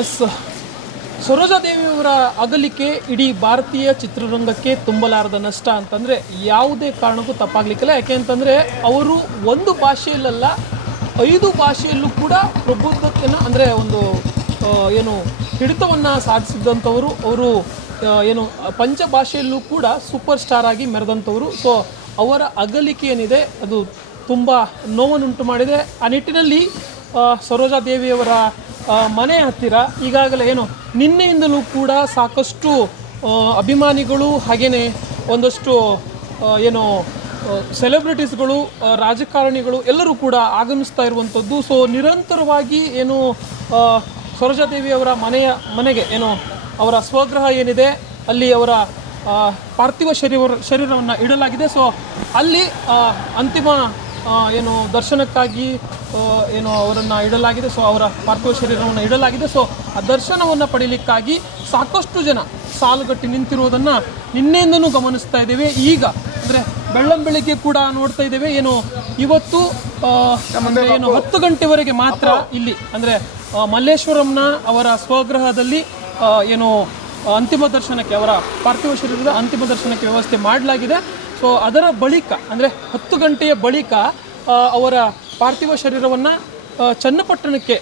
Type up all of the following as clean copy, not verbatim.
S, ಸರೋಜಾದೇವಿಯವರ ಅಗಲಿಕೆ ಇಡೀ ಭಾರತೀಯ ಚಿತ್ರರಂಗಕ್ಕೆ ತುಂಬಲಾರದ ನಷ್ಟ ಅಂತಂದರೆ ಯಾವುದೇ ಕಾರಣಕ್ಕೂ ತಪ್ಪಾಗಲಿಕ್ಕಿಲ್ಲ. ಯಾಕೆ ಅಂತಂದರೆ ಅವರು ಒಂದು ಭಾಷೆಯಲ್ಲ 5 ಭಾಷೆಯಲ್ಲೂ ಕೂಡ ಪ್ರಬುದ್ಧತೆಯನ್ನು ಅಂದರೆ ಒಂದು ಏನು ಹಿಡಿತವನ್ನು ಸಾಧಿಸಿದಂಥವರು. ಅವರು ಏನು ಪಂಚ ಭಾಷೆಯಲ್ಲೂ ಕೂಡ ಸೂಪರ್ ಸ್ಟಾರ್ ಆಗಿ ಮೆರೆದಂಥವರು. ಸೊ ಅವರ ಅಗಲಿಕೆ ಏನಿದೆ ಅದು ತುಂಬ ನೋವನ್ನುಂಟು ಮಾಡಿದೆ. ಆ ನಿಟ್ಟಿನಲ್ಲಿ ಸರೋಜಾದೇವಿಯವರ ಮನೆ ಹತ್ತಿರ ಈಗಾಗಲೇ ಏನು ನಿನ್ನೆಯಿಂದಲೂ ಕೂಡ ಸಾಕಷ್ಟು ಅಭಿಮಾನಿಗಳು ಹಾಗೆಯೇ ಒಂದಷ್ಟು ಏನು ಸೆಲೆಬ್ರಿಟೀಸ್ಗಳು, ರಾಜಕಾರಣಿಗಳು ಎಲ್ಲರೂ ಕೂಡ ಆಗಮಿಸ್ತಾ ಇರುವಂಥದ್ದು. ಸೊ ನಿರಂತರವಾಗಿ ಏನು ಸರೋಜಾದೇವಿಯವರ ಮನೆಗೆ ಏನು ಅವರ ಸ್ವಗೃಹ ಏನಿದೆ ಅಲ್ಲಿ ಅವರ ಪಾರ್ಥಿವ ಶರೀರವನ್ನು ಇಡಲಾಗಿದೆ. ಸೊ ಅಲ್ಲಿ ಅಂತಿಮ ಏನು ದರ್ಶನಕ್ಕಾಗಿ ಏನು ಅವರನ್ನು ಇಡಲಾಗಿದೆ. ಸೊ ಅವರ ಪಾರ್ಥಿವ ಶರೀರವನ್ನು ಇಡಲಾಗಿದೆ. ಸೊ ಆ ದರ್ಶನವನ್ನು ಪಡೀಲಿಕ್ಕಾಗಿ ಸಾಕಷ್ಟು ಜನ ಸಾಲುಗಟ್ಟಿ ನಿಂತಿರುವುದನ್ನು ನಿನ್ನೆಯಿಂದನೂ ಗಮನಿಸ್ತಾ ಇದ್ದೇವೆ. ಈಗ ಅಂದರೆ ಬೆಳ್ಳಂಬೆಳಿಗ್ಗೆ ಕೂಡ ನೋಡ್ತಾ ಇದ್ದೇವೆ. ಏನು ಇವತ್ತು ಏನು 10 ಗಂಟೆವರೆಗೆ ಮಾತ್ರ ಇಲ್ಲಿ ಅಂದರೆ ಮಲ್ಲೇಶ್ವರಂನ ಅವರ ಸ್ವಗೃಹದಲ್ಲಿ ಏನು ಅಂತಿಮ ದರ್ಶನಕ್ಕೆ ಅವರ ಪಾರ್ಥಿವ ಶರೀರದ ಅಂತಿಮ ದರ್ಶನಕ್ಕೆ ವ್ಯವಸ್ಥೆ ಮಾಡಲಾಗಿದೆ. ಸೊ ಅದರ ಬಳಿಕ ಅಂದರೆ 10 ಗಂಟೆಯ ಬಳಿಕ ಅವರ ಪಾರ್ಥಿವ ಶರೀರವನ್ನು ಚನ್ನಪಟ್ಟಣಕ್ಕೆ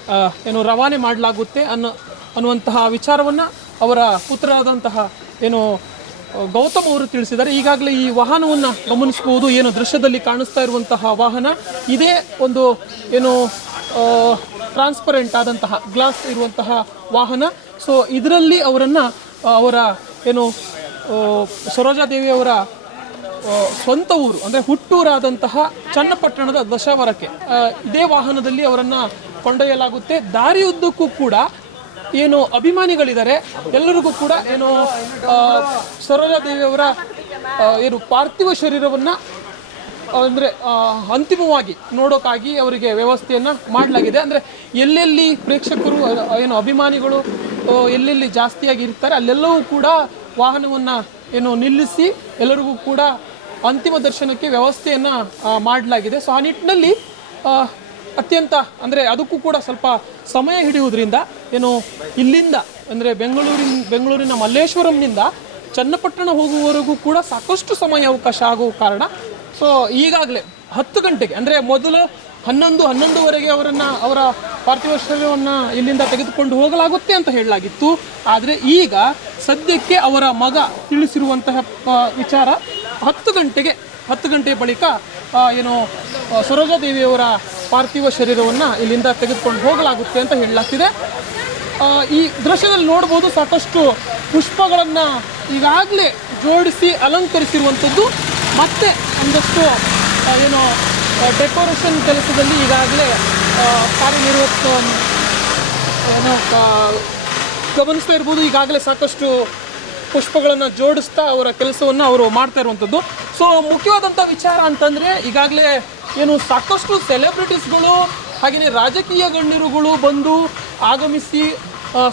ಏನು ರವಾನೆ ಮಾಡಲಾಗುತ್ತೆ ಅನ್ನುವಂತಹ ವಿಚಾರವನ್ನು ಅವರ ಪುತ್ರರಾದಂತಹ ಏನು ಗೌತಮ್ ಅವರು ತಿಳಿಸಿದ್ದಾರೆ. ಈಗಾಗಲೇ ಈ ವಾಹನವನ್ನು ಗಮನಿಸಬಹುದು. ಏನು ದೃಶ್ಯದಲ್ಲಿ ಕಾಣಿಸ್ತಾ ಇರುವಂತಹ ವಾಹನ ಇದೇ ಒಂದು ಏನು ಟ್ರಾನ್ಸ್ಪರೆಂಟ್ ಆದಂತಹ ಗ್ಲಾಸ್ ಇರುವಂತಹ ವಾಹನ. ಸೊ ಇದರಲ್ಲಿ ಅವರನ್ನು ಅವರ ಏನು ಸರೋಜಾದೇವಿಯವರ ಸ್ವಂತ ಊರು ಅಂದರೆ ಹುಟ್ಟೂರಾದಂತಹ ಚನ್ನಪಟ್ಟಣದ ದಶವರಕ್ಕೆ ಇದೇ ವಾಹನದಲ್ಲಿ ಅವರನ್ನು ಕೊಂಡೊಯ್ಯಲಾಗುತ್ತೆ. ದಾರಿಯುದ್ದಕ್ಕೂ ಕೂಡ ಏನು ಅಭಿಮಾನಿಗಳಿದ್ದಾರೆ ಎಲ್ಲರಿಗೂ ಕೂಡ ಏನು ಸರೋಜಾದೇವಿಯವರ ಏನು ಪಾರ್ಥಿವ ಶರೀರವನ್ನು ಅಂದರೆ ಅಂತಿಮವಾಗಿ ನೋಡೋಕ್ಕಾಗಿ ಅವರಿಗೆ ವ್ಯವಸ್ಥೆಯನ್ನು ಮಾಡಲಾಗಿದೆ. ಅಂದರೆ ಎಲ್ಲೆಲ್ಲಿ ಪ್ರೇಕ್ಷಕರು ಏನು ಅಭಿಮಾನಿಗಳು ಎಲ್ಲೆಲ್ಲಿ ಜಾಸ್ತಿಯಾಗಿ ಇರ್ತಾರೆ ಅಲ್ಲೆಲ್ಲವೂ ಕೂಡ ವಾಹನವನ್ನು ಏನು ನಿಲ್ಲಿಸಿ ಎಲ್ಲರಿಗೂ ಕೂಡ ಅಂತಿಮ ದರ್ಶನಕ್ಕೆ ವ್ಯವಸ್ಥೆಯನ್ನು ಮಾಡಲಾಗಿದೆ. ಸೊ ಆ ನಿಟ್ಟಿನಲ್ಲಿ ಅತ್ಯಂತ ಅಂದರೆ ಅದಕ್ಕೂ ಕೂಡ ಸ್ವಲ್ಪ ಸಮಯ ಹಿಡಿಯುವುದರಿಂದ ಏನು ಇಲ್ಲಿಂದ ಅಂದರೆ ಬೆಂಗಳೂರಿನ ಮಲ್ಲೇಶ್ವರಂನಿಂದ ಚನ್ನಪಟ್ಟಣ ಹೋಗುವವರೆಗೂ ಕೂಡ ಸಾಕಷ್ಟು ಸಮಯ ಅವಕಾಶ ಆಗುವ ಕಾರಣ ಸೊ ಈಗಾಗಲೇ 10 ಗಂಟೆಗೆ ಅಂದರೆ ಮೊದಲು 11:30ವರೆಗೆ ಅವರ ಪಾರ್ಥಿವ ಶರೀರವನ್ನು ಇಲ್ಲಿಂದ ತೆಗೆದುಕೊಂಡು ಹೋಗಲಾಗುತ್ತೆ ಅಂತ ಹೇಳಲಾಗಿತ್ತು. ಆದರೆ ಈಗ ಸದ್ಯಕ್ಕೆ ಅವರ ಮಗ ತಿಳಿಸಿರುವಂತಹ ವಿಚಾರ 10 ಗಂಟೆಯ ಬಳಿಕ ಏನು ಸರೋಜಾದೇವಿಯವರ ಪಾರ್ಥಿವ ಶರೀರವನ್ನು ಇಲ್ಲಿಂದ ತೆಗೆದುಕೊಂಡು ಹೋಗಲಾಗುತ್ತೆ ಅಂತ ಹೇಳಲಾಗ್ತಿದೆ. ಈ ದೃಶ್ಯದಲ್ಲಿ ನೋಡ್ಬೋದು ಸಾಕಷ್ಟು ಪುಷ್ಪಗಳನ್ನು ಈಗಾಗಲೇ ಜೋಡಿಸಿ ಅಲಂಕರಿಸಿರುವಂಥದ್ದು. ಮತ್ತೆ ಒಂದಷ್ಟು ಏನು ಡೆಕೋರೇಷನ್ ಕೆಲಸದಲ್ಲಿ ಈಗಾಗಲೇ ಗಮನಿಸ್ತಾ ಇರ್ಬೋದು. ಈಗಾಗಲೇ ಸಾಕಷ್ಟು ಪುಷ್ಪಗಳನ್ನು ಜೋಡಿಸ್ತಾ ಅವರ ಕೆಲಸವನ್ನು ಅವರು ಮಾಡ್ತಾ ಇರುವಂಥದ್ದು. ಸೊ ಮುಖ್ಯವಾದಂಥ ವಿಚಾರ ಅಂತಂದರೆ ಈಗಾಗಲೇ ಏನು ಸಾಕಷ್ಟು ಸೆಲೆಬ್ರಿಟೀಸ್ಗಳು ಹಾಗೆಯೇ ರಾಜಕೀಯ ಗಣ್ಯರುಗಳು ಬಂದು ಆಗಮಿಸಿ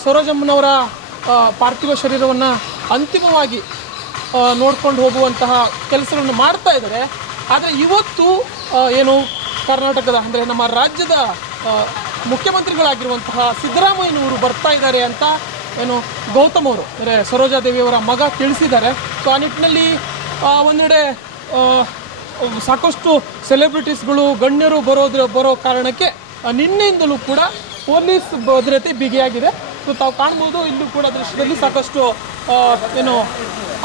ಸರೋಜಮ್ಮನವರ ಪಾರ್ಥಿವ ಶರೀರವನ್ನು ಅಂತಿಮವಾಗಿ ನೋಡ್ಕೊಂಡು ಹೋಗುವಂತಹ ಕೆಲಸಗಳನ್ನು ಮಾಡ್ತಾ ಇದ್ದಾರೆ. ಆದರೆ ಇವತ್ತು ಏನು ಕರ್ನಾಟಕದ ಅಂದರೆ ನಮ್ಮ ರಾಜ್ಯದ ಮುಖ್ಯಮಂತ್ರಿಗಳಾಗಿರುವಂತಹ ಸಿದ್ದರಾಮಯ್ಯನವರು ಬರ್ತಾ ಇದ್ದಾರೆ ಅಂತ ಏನು ಗೌತಮ್ ಅವರು ಅಂದರೆ ಸರೋಜಾದೇವಿಯವರ ಮಗ ತಿಳಿಸಿದ್ದಾರೆ. ಸೊ ಆ ನಿಟ್ಟಿನಲ್ಲಿ ಒಂದೆಡೆ ಸಾಕಷ್ಟು ಸೆಲೆಬ್ರಿಟೀಸ್ಗಳು ಗಣ್ಯರು ಬರೋ ಕಾರಣಕ್ಕೆ ನಿನ್ನೆಯಿಂದಲೂ ಕೂಡ ಪೊಲೀಸ್ ಭದ್ರತೆ ಬಿಗಿಯಾಗಿದೆ. ಸೊ ತಾವು ಕಾಣ್ಬೋದು ಇಲ್ಲೂ ಕೂಡ ದೃಶ್ಯದಲ್ಲಿ ಸಾಕಷ್ಟು ಏನು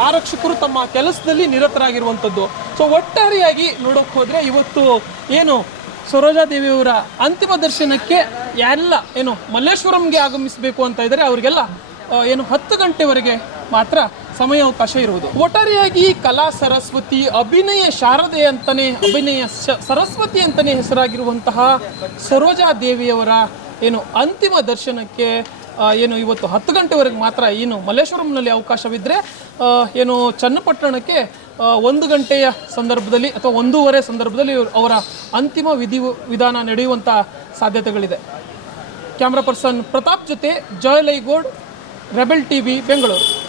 ಆರಕ್ಷಕರು ತಮ್ಮ ಕೆಲಸದಲ್ಲಿ ನಿರತರಾಗಿರುವಂಥದ್ದು. ಸೊ ಒಟ್ಟಾರೆಯಾಗಿ ನೋಡೋಕೆ ಹೋದರೆ ಇವತ್ತು ಏನು ಸರೋಜಾದೇವಿಯವರ ಅಂತಿಮ ದರ್ಶನಕ್ಕೆ ಎಲ್ಲ ಏನು ಮಲ್ಲೇಶ್ವರಂಗೆ ಆಗಮಿಸಬೇಕು ಅಂತ ಇದ್ದಾರೆ ಅವರಿಗೆಲ್ಲ ಏನು 10 ಗಂಟೆವರೆಗೆ ಮಾತ್ರ ಸಮಯಾವಕಾಶ ಇರುವುದು. ಒಟ್ಟಾರೆಯಾಗಿ ಕಲಾ ಸರಸ್ವತಿ, ಅಭಿನಯ ಶಾರದೆ ಅಂತಲೇ ಅಭಿನಯ ಸರಸ್ವತಿ ಅಂತಲೇ ಹೆಸರಾಗಿರುವಂತಹ ಸರೋಜಾದೇವಿಯವರ ಏನು ಅಂತಿಮ ದರ್ಶನಕ್ಕೆ ಏನು ಇವತ್ತು 10 ಗಂಟೆವರೆಗೆ ಮಾತ್ರ ಏನು ಮಲ್ಲೇಶ್ವರಂನಲ್ಲಿ ಅವಕಾಶವಿದ್ದರೆ ಏನು ಚನ್ನಪಟ್ಟಣಕ್ಕೆ 1 ಗಂಟೆಯ ಸಂದರ್ಭದಲ್ಲಿ ಅಥವಾ 1:15 ಸಂದರ್ಭದಲ್ಲಿ ಅವರ ಅಂತಿಮ ವಿಧಾನ ನಡೆಯುವಂಥ ಸಾಧ್ಯತೆಗಳಿದೆ. ಕ್ಯಾಮ್ರಾ ಪರ್ಸನ್ ಪ್ರತಾಪ್ ಜೊತೆ ಜಯಲೈಗೌಡ್, ರೆಬೆಲ್ ಟಿವಿ, ಬೆಂಗಳೂರು.